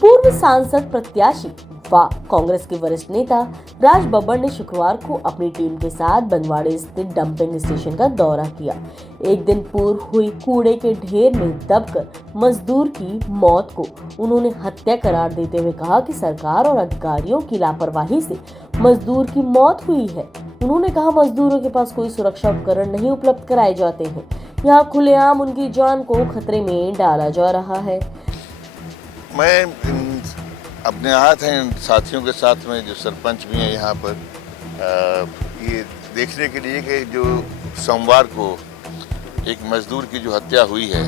पूर्व सांसद प्रत्याशी व कांग्रेस के वरिष्ठ नेता राज बब्बर ने शुक्रवार को अपनी टीम के साथ बनवाड़ी स्थित डंपिंग स्टेशन का दौरा किया। एक दिन पूर्व हुई कूड़े के ढेर में दबकर मजदूर की मौत को उन्होंने हत्या करार देते हुए कहा कि सरकार और अधिकारियों की लापरवाही से मजदूर की मौत हुई है। उन्होंने कहा, मजदूरों के पास कोई सुरक्षा उपकरण नहीं उपलब्ध कराए जाते हैं। यहाँ खुलेआम उनकी जान को खतरे में डाला जा रहा है। मैं अपने आया था इन साथियों के साथ में जो सरपंच भी हैं यहाँ पर ये देखने के लिए कि जो सोमवार को एक मजदूर की जो हत्या हुई है,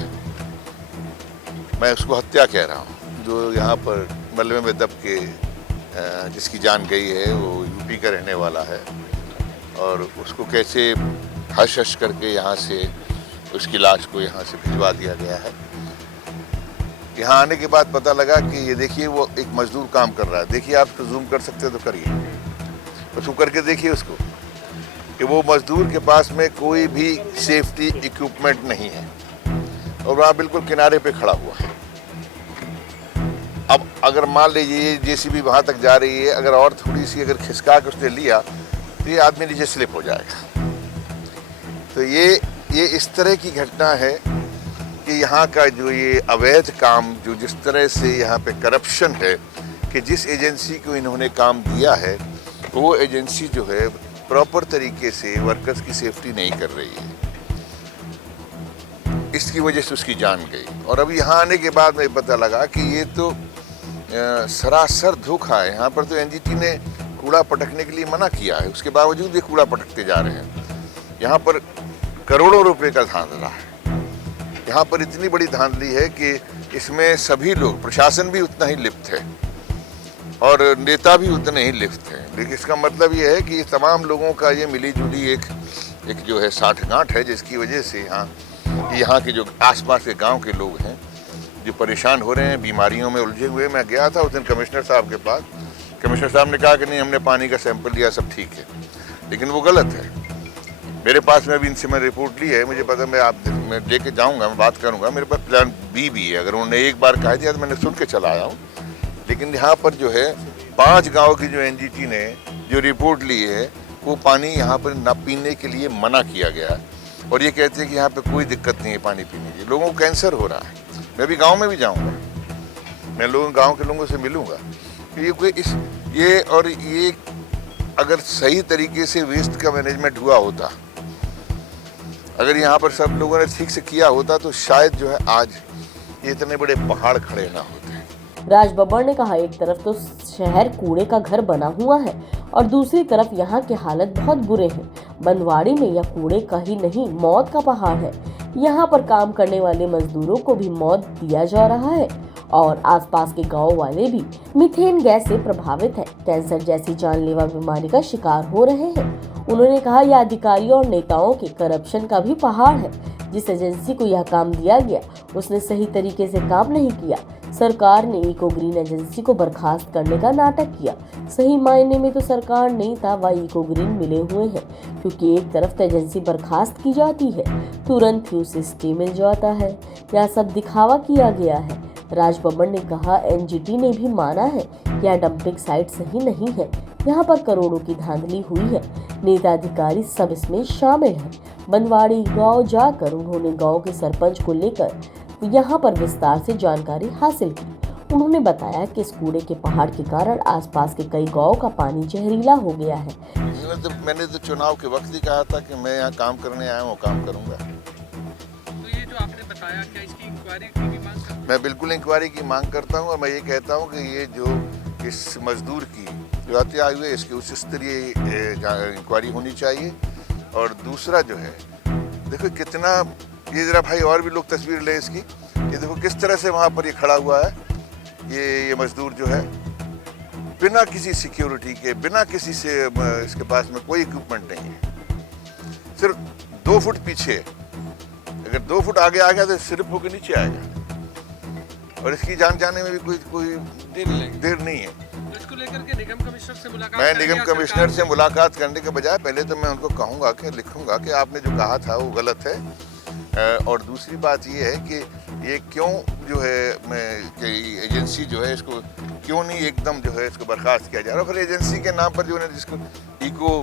मैं उसको हत्या कह रहा हूँ, जो यहाँ पर मलबे में दब के जिसकी जान गई है वो यूपी का रहने वाला है और उसको कैसे हश हश करके यहाँ से उसकी लाश को यहाँ से भिजवा दिया गया है। यहाँ आने के बाद पता लगा कि ये देखिए वो एक मजदूर काम कर रहा है। देखिए, आप तो जूम कर सकते हो तो करिए, उसको करके देखिए उसको कि वो मजदूर के पास में कोई भी सेफ्टी इक्विपमेंट नहीं है और वहाँ बिल्कुल किनारे पे खड़ा हुआ है। अब अगर मान लीजिए जेसीबी वहाँ तक जा रही है, अगर और थोड़ी सी अगर खिसका के उसने लिया तो ये आदमी नीचे स्लिप हो जाएगा। तो ये इस तरह की घटना है कि यहाँ का जो ये अवैध काम, जो जिस तरह से यहाँ पे करप्शन है कि जिस एजेंसी को इन्होंने काम दिया है वो एजेंसी जो है प्रॉपर तरीके से वर्कर्स की सेफ्टी नहीं कर रही है, इसकी वजह से उसकी जान गई। और अब यहाँ आने के बाद मुझे पता लगा कि ये तो सरासर धोखा है। यहाँ पर तो एनजीटी ने कूड़ा पटकने के लिए मना किया है, उसके बावजूद ये कूड़ा पटकते जा रहे हैं। यहाँ पर करोड़ों रुपए का धांधला है। यहाँ पर इतनी बड़ी धांधली है कि इसमें सभी लोग, प्रशासन भी उतना ही लिप्त है और नेता भी उतने ही लिप्त हैं। लेकिन इसका मतलब ये है कि तमाम लोगों का ये मिली जुली एक जो है साठगांठ है, जिसकी वजह से यहाँ के जो आसपास के गांव के लोग हैं जो परेशान हो रहे हैं, बीमारियों में उलझे हुए। मैं गया था उस दिन कमिश्नर साहब के पास। कमिश्नर साहब ने कहा कि नहीं, हमने पानी का सैंपल लिया, सब ठीक है, लेकिन वो गलत है। मेरे पास में भी इनसे मैं रिपोर्ट ली है, मुझे पता, मैं लेके जाऊंगा, मैं बात करूंगा। मेरे पास प्लान बी भी है, अगर उन्होंने एक बार कह दिया तो मैंने सुन के चला आया हूँ। लेकिन यहाँ पर जो है 5 गांव की जो एनजीटी ने जो रिपोर्ट ली है वो पानी यहाँ पर न पीने के लिए मना किया गया है और ये कहते हैं कि यहाँ पे कोई दिक्कत नहीं है पानी पीने की। लोगों को कैंसर हो रहा है। मैं भी गाँव में भी जाऊँगा, मैं गाँव के लोगों से मिलूँगा। ये अगर सही तरीके से वेस्ट का मैनेजमेंट हुआ होता, अगर यहाँ पर सब लोगों ने ठीक से किया होता तो शायद जो है आज ये इतने बड़े पहाड़ खड़े ना होते। राज बब्बर ने कहा, एक तरफ तो शहर कूड़े का घर बना हुआ है और दूसरी तरफ यहाँ के हालत बहुत बुरे हैं। बनवाड़ी में यह कूड़े का ही नहीं, मौत का पहाड़ है। यहाँ पर काम करने वाले मजदूरों को भी मौत दिया जा रहा है और आसपास के गांव वाले भी मीथेन गैस से प्रभावित हैं, कैंसर जैसी जानलेवा बीमारी का शिकार हो रहे हैं। उन्होंने कहा, यह अधिकारियों और नेताओं के करप्शन का भी पहाड़ है। जिस एजेंसी को यह काम दिया गया उसने सही तरीके से काम नहीं किया। सरकार ने इको ग्रीन एजेंसी को बर्खास्त करने का नाटक किया। सही मायने में तो सरकार नेता व इको ग्रीन मिले हुए हैं, क्योंकि एक तरफ तो एजेंसी बर्खास्त की जाती है, तुरंत ही उसे स्टे मिल जाता है। यह सब दिखावा किया गया है। राज बब्बर ने कहा, एनजीटी ने भी माना है कि यह डंपिंग साइट सही नहीं है, यहाँ पर करोड़ों की धांधली हुई है। नेता अधिकारी सब इसमें शामिल हैं। बनवाड़ी गांव जाकर उन्होंने गांव के सरपंच को लेकर यहाँ पर विस्तार से जानकारी हासिल की। उन्होंने बताया कि इस कूड़े के पहाड़ के कारण आसपास के कई गांव का पानी जहरीला हो गया है। मैंने तो चुनाव के वक्त ही कहा था कि मैं यहाँ काम करने आया हूँ, काम करूँगा। तो ये जो आपने बताया, क्या इसकी इंक्वायरी की भी मांग करते हैं? मैं बिल्कुल इंक्वायरी की मांग करता हूँ और मैं ये कहता हूँ कि ये जो इस मजदूर की जो हत्या हुई है इसकी उच्च स्तरीय इंक्वायरी होनी चाहिए। और दूसरा जो है, देखो कितना, ये जरा भाई और भी लोग तस्वीर ले इसकी, ये देखो किस तरह से वहाँ पर ये खड़ा हुआ है। ये मजदूर जो है बिना किसी सिक्योरिटी के, बिना किसी से, इसके पास में कोई इक्विपमेंट नहीं है। सिर्फ 2 फुट पीछे, अगर 2 फुट आगे आ गया तो सिर्फ होकर नीचे आएगा और इसकी जान जाने में भी कोई देर नहीं है। इसको लेकर के निगम कमिश्नर से मुलाकात मैं करेंगे निगम या कमिश्नर सरकार से मुलाकात करने के बजाय पहले तो मैं उनको कहूँगा कि लिखूँगा कि आपने जो कहा था वो गलत है। और दूसरी बात ये है कि ये क्यों जो है कि एजेंसी जो है इसको क्यों नहीं एकदम जो है इसको बर्खास्त किया जा रहा है। फिर एजेंसी के नाम पर जो उन्होंने जिसको इको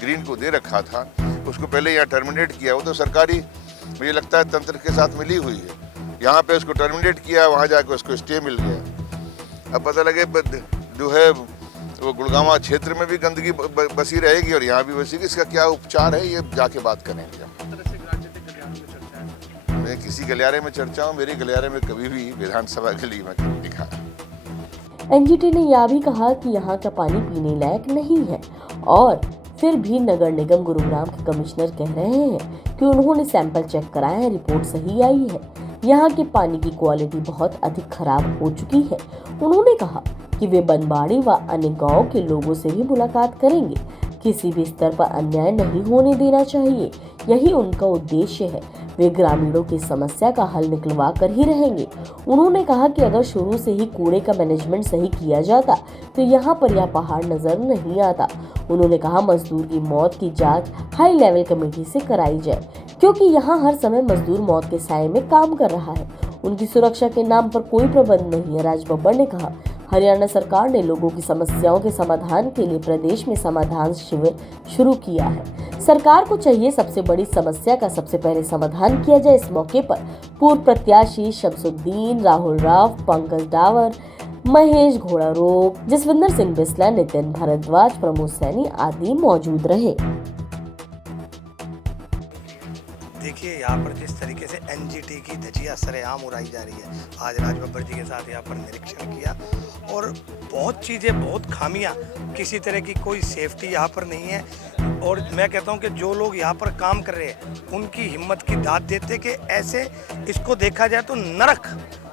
ग्रीन को दे रखा था उसको पहले यहाँ टर्मिनेट किया, वो तो सरकारी मुझे लगता है तंत्र के साथ मिली हुई है। यहाँ पे उसको टर्मिनेट किया, वहाँ जाकर उसको स्टे मिल गया। अब पता लगे जो है वो गुड़गांव क्षेत्र में भी गंदगी बसी रहेगी और यहाँ भी बसेगी। इसका क्या उपचार है ये जाके बात करेंगे हम। तरह से राजनीतिक गलियारों में चर्चा है। मैं किसी गलियारे में चर्चा हूँ, मेरे गलियारे में कभी भी विधानसभा के लिए मैं दिखा। एनजीटी ने यह भी कहा कि यहाँ का पानी पीने लायक नहीं है और फिर भी नगर निगम गुरुग्राम के कमिश्नर कह रहे हैं कि उन्होंने सैंपल चेक कराए हैं, रिपोर्ट सही आई है। यहाँ के पानी की क्वालिटी बहुत अधिक खराब हो चुकी है। उन्होंने कहा कि वे बनवाड़ी व अन्य गांव के लोगों से भी मुलाकात करेंगे। किसी भी स्तर पर अन्याय नहीं होने देना चाहिए, यही उनका उद्देश्य है। वे ग्रामीणों की समस्या का हल निकलवा कर ही रहेंगे। उन्होंने कहा कि अगर शुरू से ही कूड़े का मैनेजमेंट सही किया जाता तो यहाँ पर यह पहाड़ नजर नहीं आता। उन्होंने कहा मजदूर की मौत की जांच हाई लेवल कमेटी से कराई जाए, क्योंकि यहाँ हर समय मजदूर मौत के साए में काम कर रहा है। उनकी सुरक्षा के नाम पर कोई प्रबंध नहीं है। राज बब्बर ने कहा हरियाणा सरकार ने लोगों की समस्याओं के समाधान के लिए प्रदेश में समाधान शिविर शुरू किया है। सरकार को चाहिए सबसे बड़ी समस्या का सबसे पहले समाधान किया जाए। इस मौके पर पूर्व प्रत्याशी शमसुद्दीन, राहुल राव, पंकज डावर, महेश घोड़ारोग, जसविंदर सिंह बिस्ला, नितिन भारद्वाज, प्रमोद सैनी आदि मौजूद रहे। देखिए यहाँ पर जिस तरीके से एनजीटी की धजिया सरेआम उड़ाई जा रही है, आज राज बब्बर जी के साथ यहाँ पर निरीक्षण किया और बहुत चीज़ें, बहुत खामियाँ, किसी तरह की कोई सेफ्टी यहाँ पर नहीं है। और मैं कहता हूँ कि जो लोग यहाँ पर काम कर रहे हैं उनकी हिम्मत की दाद देते कि ऐसे इसको देखा जाए तो नरक,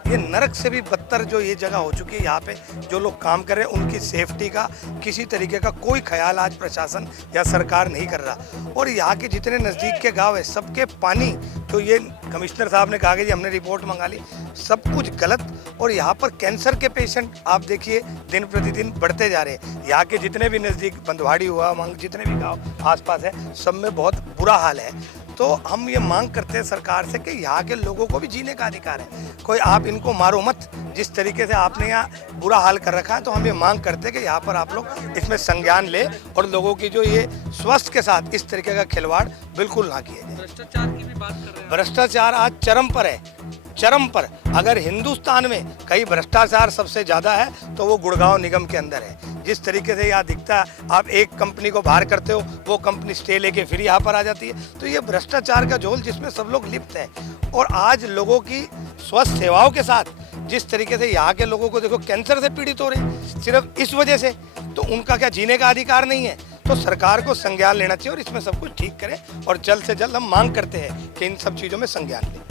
ये नरक से भी बदतर जो ये जगह हो चुकी है। यहाँ पे जो लोग काम कर रहे हैं उनकी सेफ्टी का किसी तरीके का कोई ख्याल आज प्रशासन या सरकार नहीं कर रहा। और यहाँ के जितने नज़दीक के गांव है सबके पानी, तो ये कमिश्नर साहब ने कहा कि जी हमने रिपोर्ट मंगा ली, सब कुछ गलत। और यहाँ पर कैंसर के पेशेंट आप देखिए दिन प्रतिदिन बढ़ते जा रहे हैं। यहाँ के जितने भी नज़दीक बंदवाड़ी हुआ, जितने भी गाँव आसपास है, सब में बहुत बुरा हाल है। तो हम ये मांग करते हैं सरकार से कि यहाँ के लोगों को भी जीने का अधिकार है। कोई आप इनको मारो मत, जिस तरीके से आपने यहाँ बुरा हाल कर रखा है। तो हम ये मांग करते हैं कि यहाँ पर आप लोग इसमें संज्ञान ले और लोगों की जो ये स्वास्थ्य के साथ इस तरीके का खिलवाड़ बिल्कुल ना किया जाए। भ्रष्टाचार की भी बात कर रहे हैं। भ्रष्टाचार आज चरम पर है, चरम पर। अगर हिंदुस्तान में कहीं भ्रष्टाचार सबसे ज़्यादा है तो वो गुड़गांव निगम के अंदर है। जिस तरीके से यहाँ दिखता है, आप एक कंपनी को बाहर करते हो, वो कंपनी स्टे लेके फिर यहाँ पर आ जाती है। तो ये भ्रष्टाचार का झोल जिसमें सब लोग लिप्त हैं। और आज लोगों की स्वास्थ्य सेवाओं के साथ जिस तरीके से यहाँ के लोगों को देखो कैंसर से पीड़ित हो रहे हैं सिर्फ इस वजह से, तो उनका क्या जीने का अधिकार नहीं है। तो सरकार को संज्ञान लेना चाहिए और इसमें सब कुछ ठीक करे। और जल्द से जल्द हम मांग करते हैं कि इन सब चीज़ों में संज्ञान लें।